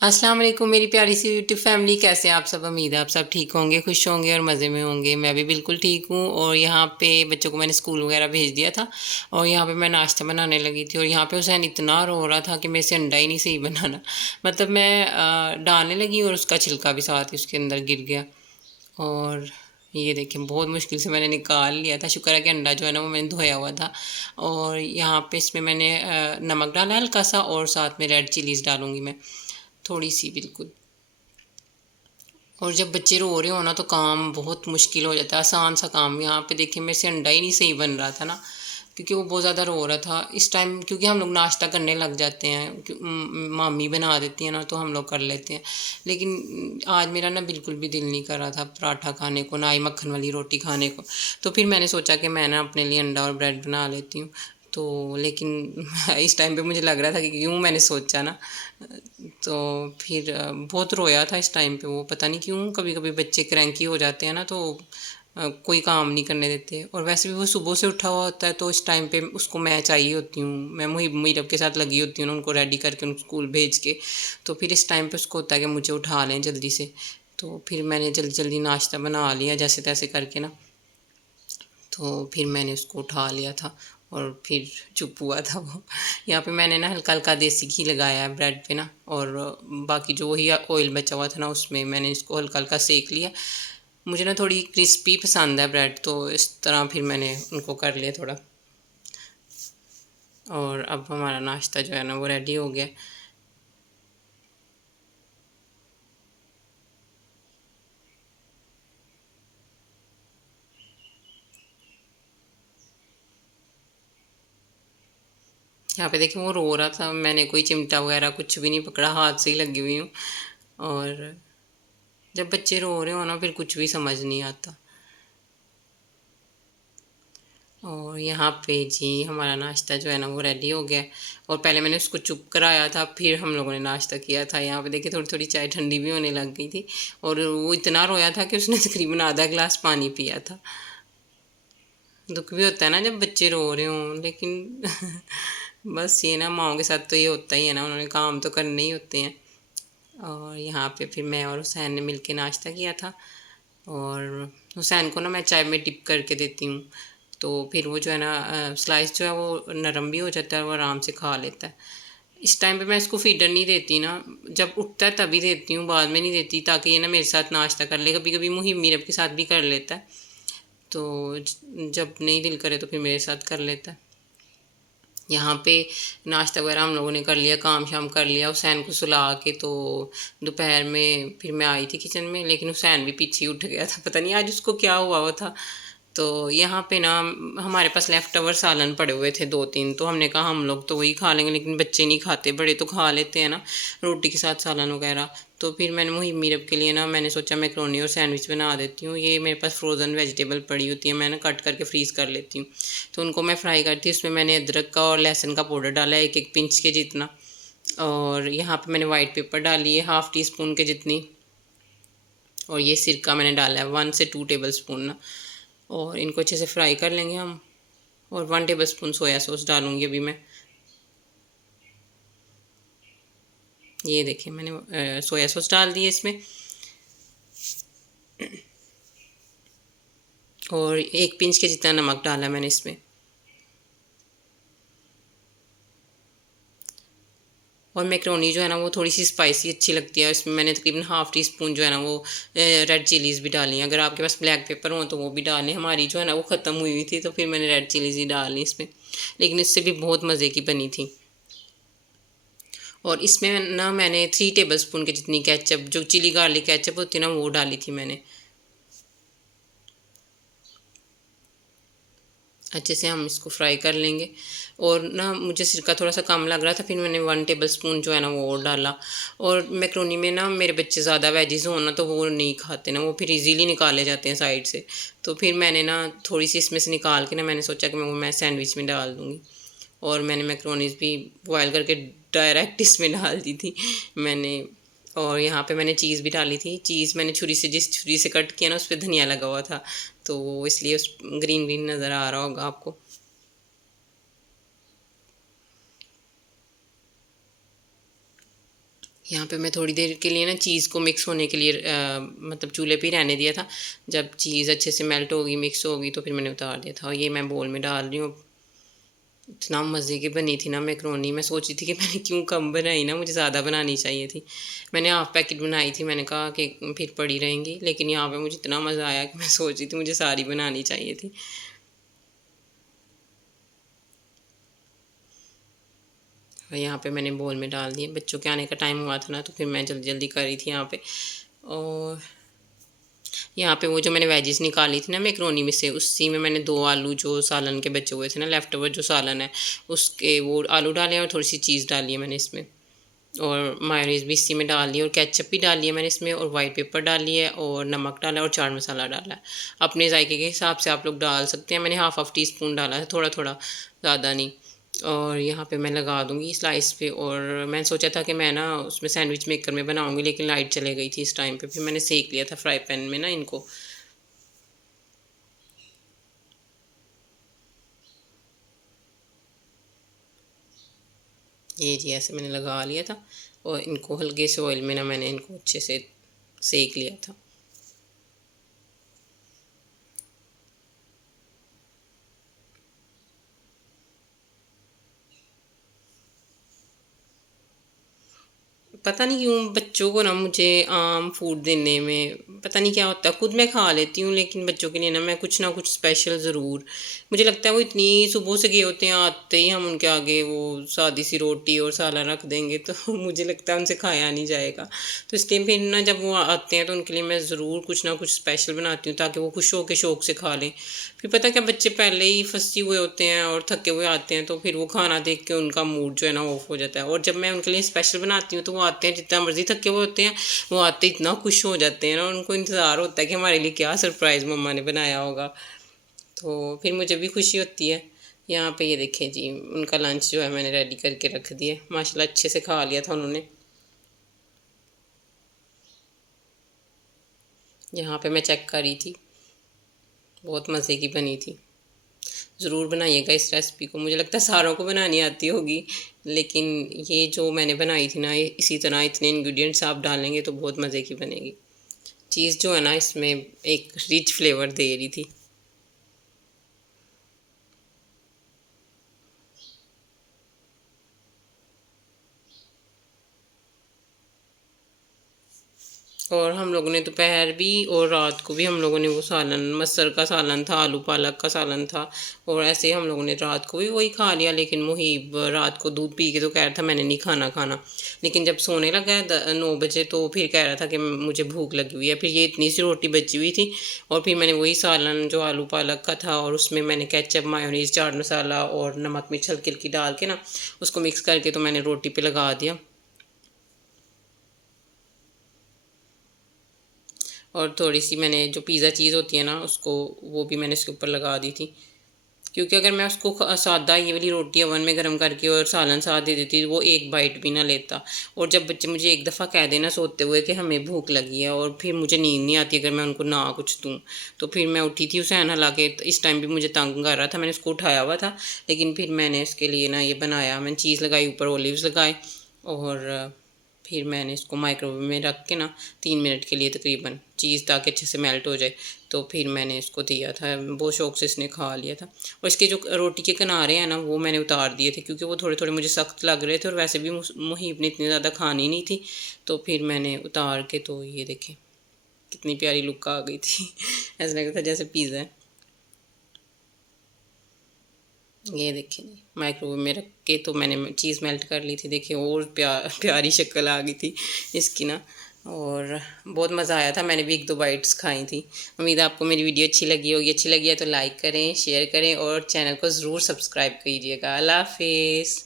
अस्सलाम वालेकुम मेरी प्यारी सी यूट्यूब फैमिली, कैसे हैं आप सब। उम्मीद है आप सब ठीक होंगे, खुश होंगे और मज़े में होंगे। मैं भी बिल्कुल ठीक हूँ। और यहाँ पे बच्चों को मैंने स्कूल वगैरह भेज दिया था और यहाँ पे मैं नाश्ता बनाने लगी थी। और यहाँ पे हुसैन इतना रो रहा था कि मेरे से अंडा ही नहीं सही बनाना। मतलब मैं डालने लगी और उसका छिलका भी साथ ही उसके अंदर गिर गया। और ये देखिए बहुत मुश्किल से मैंने निकाल लिया था। शुक्र है कि अंडा जो है ना वो मैंने धोया हुआ था। और यहाँ पे इसमें मैंने नमक डाला हल्का सा, और साथ में रेड चिलीज़ डालूँगी मैं, थोड़ी सी बिल्कुल। और जब बच्चे रो रहे हो ना तो काम बहुत मुश्किल हो जाता है। आसान सा काम, यहाँ पे देखिए मेरे से अंडा ही नहीं सही बन रहा था ना, क्योंकि वो बहुत ज़्यादा रो रहा था इस टाइम। क्योंकि हम लोग नाश्ता करने लग जाते हैं, मामी बना देती है ना तो हम लोग कर लेते हैं। लेकिन आज मेरा ना बिल्कुल भी दिल नहीं कर रहा था पराठा खाने को, ना ही मक्खन वाली रोटी खाने को। तो फिर मैंने सोचा कि मैं ना अपने लिए अंडा और ब्रेड बना लेती हूँ। तो लेकिन इस टाइम पे मुझे लग रहा था कि क्यों मैंने सोचा ना। तो फिर बहुत रोया था इस टाइम पे वो, पता नहीं क्यों। कभी कभी बच्चे क्रैंकी हो जाते हैं ना तो कोई काम नहीं करने देते। और वैसे भी वो सुबह से उठा हुआ होता है तो इस टाइम पे उसको मैं चाहिए होती हूँ। मैं मुहिब के साथ लगी होती हूँ ना, उनको रेडी करके उनको स्कूल भेज के। तो फिर इस टाइम पे उसको होता है कि मुझे उठा लें जल्दी से। तो फिर मैंने जल्दी जल्दी नाश्ता बना लिया जैसे तैसे करके ना। तो फिर मैंने उसको उठा लिया था और फिर चुप हुआ था वो। यहाँ पे मैंने ना हल्का हल्का देसी घी लगाया है ब्रेड पे ना, और बाकी जो वही ऑयल बचा हुआ था ना उसमें मैंने इसको हल्का हल्का सेक लिया। मुझे ना थोड़ी क्रिस्पी पसंद है ब्रेड, तो इस तरह फिर मैंने उनको कर लिया थोड़ा। और अब हमारा नाश्ता जो है ना वो रेडी हो गया। यहाँ पे देखिए वो रो रहा था, मैंने कोई चिमटा वगैरह कुछ भी नहीं पकड़ा, हाथ से ही लगी हुई हूँ। और जब बच्चे रो रहे हो ना फिर कुछ भी समझ नहीं आता। और यहाँ पे जी हमारा नाश्ता जो है ना वो रेडी हो गया। और पहले मैंने उसको चुप कराया था, फिर हम लोगों ने नाश्ता किया था। यहाँ पे देखिए थोड़ी थोड़ी चाय ठंडी भी होने लग गई थी। और वो इतना रोया था कि उसने तकरीबन आधा गिलास पानी पिया था। दुख भी होता है ना जब बच्चे रो रहे हों, लेकिन बस ये ना माओ के साथ तो ये होता ही है ना, उन्होंने काम तो करने ही होते हैं। और यहाँ पे फिर मैं और हुसैन ने मिलके नाश्ता किया था। और हुसैन को ना मैं चाय में डिप करके देती हूँ, तो फिर वो जो है ना स्लाइस जो है वो नरम भी हो जाता है, वो आराम से खा लेता है। इस टाइम पे मैं इसको फीडर नहीं देती ना, जब उठता है तभी देती हूँ, बाद में नहीं देती, ताकि ये ना मेरे साथ नाश्ता कर ले। कभी कभी मुहिम मीरब के साथ भी कर लेता है। तो जब नहीं दिल करे तो फिर मेरे साथ कर लेता है। यहाँ पे नाश्ता वगैरह हम लोगों ने कर लिया, काम शाम कर लिया हुसैन को सुला के। तो दोपहर में फिर मैं आई थी किचन में, लेकिन हुसैन भी पीछे ही उठ गया था, पता नहीं आज उसको क्या हुआ हुआ था। तो यहाँ पे ना हमारे पास लेफ़्ट ओवर सालन पड़े हुए थे दो तीन, तो हमने कहा हम लोग तो वही खा लेंगे, लेकिन बच्चे नहीं खाते, बड़े तो खा लेते हैं ना रोटी के साथ सालन वगैरह। तो फिर मैंने मुहिम मीरब के लिए ना मैंने सोचा मैकरोनी और सैंडविच बना देती हूँ। ये मेरे पास फ्रोज़न वेजिटेबल पड़ी होती है, मैं ना कट करके फ्रीज़ कर लेती हूँ। तो उनको मैं फ्राई करती हूँ, उसमें मैंने अदरक का और लहसुन का पाउडर डाला है एक एक पिंच के जितना। और यहाँ पे मैंने वाइट पेपर डाली है हाफ़ टी स्पून के जितनी। और ये सिरका मैंने डाला है 1 से 2 टेबल स्पून ना। और इनको अच्छे से फ्राई कर लेंगे हम। और 1 टेबल स्पून सोया सॉस डालूंगी अभी मैं। ये देखिए मैंने सोया सॉस डाल दी है इसमें। और एक पिंच के जितना नमक डाला मैंने इसमें। और मैक्रोनी जो है ना वो थोड़ी सी स्पाइसी अच्छी लगती है, इसमें मैंने तकरीबन हाफ़ टी स्पून जो है ना वो रेड चिलीज़ भी डाली हैं। अगर आपके पास ब्लैक पेपर हो तो वो भी डालें, हमारी जो है ना वो ख़त्म हुई हुई थी तो फिर मैंने रेड चिलीज़ ही डाली इसमें। लेकिन इससे भी बहुत मज़े की बनी थी। और इसमें ना मैंने 3 टेबल स्पून के जितनी केचप, जो चिली गार्लिक केचप होती है ना, वो डाली थी मैंने। अच्छे से हम इसको फ्राई कर लेंगे। और ना मुझे सिरका थोड़ा सा कम लग रहा था, फिर मैंने 1 टेबल स्पून जो है ना वो और डाला। और मैक्रोनी में ना मेरे बच्चे ज़्यादा वेजिज़ हों ना तो वो नहीं खाते ना, वो फिर इजीली निकाले जाते हैं साइड से। तो फिर मैंने ना थोड़ी सी इसमें से निकाल के ना मैंने सोचा कि मैं सैंडविच में डाल दूँगी। और मैंने मैक्रोनीज भी बॉयल करके डायरेक्ट इसमें डाल दी थी मैंने। और यहाँ पे मैंने चीज़ भी डाली थी। चीज़ मैंने छुरी से, जिस छुरी से कट किया ना उस पर धनिया लगा हुआ था, तो वो इसलिए उस ग्रीन ग्रीन नज़र आ रहा होगा आपको। यहाँ पे मैं थोड़ी देर के लिए ना चीज़ को मिक्स होने के लिए मतलब चूल्हे पे ही रहने दिया था। जब चीज़ अच्छे से मेल्ट होगी, मिक्स होगी, तो फिर मैंने उतार दिया था। और ये मैं बोल में डाल रही हूँ। इतना मज़े की बनी थी ना मैकरोनी, मैं सोची थी कि मैंने क्यों कम बनाई ना, मुझे ज़्यादा बनानी चाहिए थी। मैंने हाफ़ पैकेट बनाई थी, मैंने कहा कि फिर पड़ी रहेंगी, लेकिन यहाँ पे मुझे इतना मज़ा आया कि मैं सोची थी मुझे सारी बनानी चाहिए थी। और यहाँ पे मैंने बोल में डाल दिए। बच्चों के आने का टाइम हुआ था ना, तो फिर मैं जल्दी जल्दी कर रही थी यहाँ पे। और यहाँ पे वो जो मैंने वेजिस निकाली थी ना मैकरोनी में से, उसी में मैंने 2 आलू जो सालन के बचे हुए थे ना, लेफ्ट ओवर जो सालन है, उसके वो आलू डाले और थोड़ी सी चीज़ डाली है मैंने इसमें। और मायोनीज़ भी इसी में डाल दी और केचप भी डाली है मैंने इसमें, और वाइट पेपर डाली है और नमक डाला है और चाट मसाला डाला है। अपने जायके के हिसाब से आप लोग डाल सकते हैं। मैंने हाफ़ हाफ़ टी स्पून डाला है, थोड़ा थोड़ा, ज़्यादा नहीं। और यहाँ पे मैं लगा दूँगी स्लाइस पे। और मैंने सोचा था कि मैं ना उसमें सैंडविच मेकर में बनाऊँगी, लेकिन लाइट चले गई थी इस टाइम पे। फिर मैंने सेक लिया था फ्राई पैन में ना इनको। ये जी ऐसे मैंने लगा लिया था और इनको हल्के से ऑयल में ना मैंने इनको अच्छे से सेक लिया था। पता नहीं क्यों बच्चों को ना मुझे आम फूड देने में पता नहीं क्या होता है। खुद मैं खा लेती हूँ, लेकिन बच्चों के लिए ना कुछ स्पेशल ज़रूर। मुझे लगता है वो इतनी सुबह से गए होते हैं, आते ही हम उनके आगे वो सादी सी रोटी और सालन रख देंगे तो मुझे लगता है उनसे खाया नहीं जाएगा। तो इसलिए फिर ना जब वो आते हैं तो उनके लिए मैं ज़रूर कुछ ना कुछ स्पेशल बनाती हूँ, ताकि वो खुश होकर शौक से खा लें। फिर पता क्या, बच्चे पहले ही फंसे हुए होते हैं और थके हुए आते हैं, तो फिर वो खाना देख के उनका मूड जो है ना ऑफ हो जाता है। और जब मैं उनके लिए स्पेशल बनाती हूँ तो वो आते हैं, जितना मर्जी थके हुए होते हैं, वो आते इतना खुश हो जाते हैं ना, उनको इंतज़ार होता है कि हमारे लिए क्या सरप्राइज़ मम्मा ने बनाया होगा। तो फिर मुझे भी खुशी होती है। यहाँ पे ये देखें जी, उनका लंच जो है मैंने रेडी करके रख दिया। माशाल्लाह अच्छे से खा लिया था उन्होंने। यहाँ पे मैं चेक कर रही थी, बहुत मज़े की बनी थी। ज़रूर बनाइएगा इस रेसिपी को। मुझे लगता है सारों को बनानी आती होगी, लेकिन ये जो मैंने बनाई थी ना, ये इसी तरह इतने इंग्रेडिएंट्स आप डालेंगे तो बहुत मज़े की बनेगी। चीज़ जो है ना इसमें एक रिच फ्लेवर दे रही थी। और हम लोगों ने दोपहर भी और रात को भी हम लोगों ने वो सालन, मसर का सालन था, आलू पालक का सालन था। और ऐसे ही हम लोगों ने रात को भी वही खा लिया। लेकिन मुहीब रात को दूध पी के तो कह रहा था मैंने नहीं खाना खाना, लेकिन जब सोने लगा है 9 बजे, तो फिर कह रहा था कि मुझे भूख लगी हुई है। फिर ये इतनी सी रोटी बची हुई थी, और फिर मैंने वही सालन जो आलू पालक का था, और उसमें मैंने केचप, मायोनीज़, चाट मसाला और नमक मिर्च हल्की हल्की डाल के ना उसको मिक्स करके तो मैंने रोटी पे लगा दिया। और थोड़ी सी मैंने जो पिज़्ज़ा चीज़ होती है ना उसको, वो भी मैंने इसके ऊपर लगा दी थी। क्योंकि अगर मैं उसको सादा ये वाली रोटी ओवन में गर्म करके और सालन साथ दे देती तो वो एक बाइट भी ना लेता। और जब बच्चे मुझे एक दफ़ा कह देना सोते हुए कि हमें भूख लगी है, और फिर मुझे नींद नहीं आती अगर मैं उनको ना कुछ दूँ, तो फिर मैं उठी थी उसे हालांकि हालांकि इस टाइम भी मुझे तंग कर रहा था, मैंने उसको उठाया हुआ था। लेकिन फिर मैंने इसके लिए ना ये बनाया, मैंने चीज़ लगाई ऊपर, ओलिव्स लगाए। और फिर मैंने इसको माइक्रोवेव में रख के ना 3 मिनट के लिए तकरीबन, चीज़ ताकि अच्छे से मेल्ट हो जाए, तो फिर मैंने इसको दिया था। बहुत शौक से इसने खा लिया था। और इसके जो रोटी के किनारे हैं ना वो मैंने उतार दिए थे, क्योंकि वो थोड़े थोड़े मुझे सख्त लग रहे थे, और वैसे भी मुहीब ने इतनी ज़्यादा खानी नहीं थी। तो फिर मैंने उतार के, तो ये देखें कितनी प्यारी लुक आ गई थी ऐसा लग रहा था जैसे पिज़्ज़ा है। ये देखें जी, माइक्रोवेव में रख के तो मैंने चीज़ मेल्ट कर ली थी। देखिए और प्यारी शक्ल आ गई थी इसकी ना। और बहुत मज़ा आया था, मैंने भी 1-2 बाइट्स खाई थी। उम्मीद है आपको मेरी वीडियो अच्छी लगी होगी। अच्छी लगी है तो लाइक करें, शेयर करें और चैनल को ज़रूर सब्सक्राइब कीजिएगा। अल्लाह हाफिज़।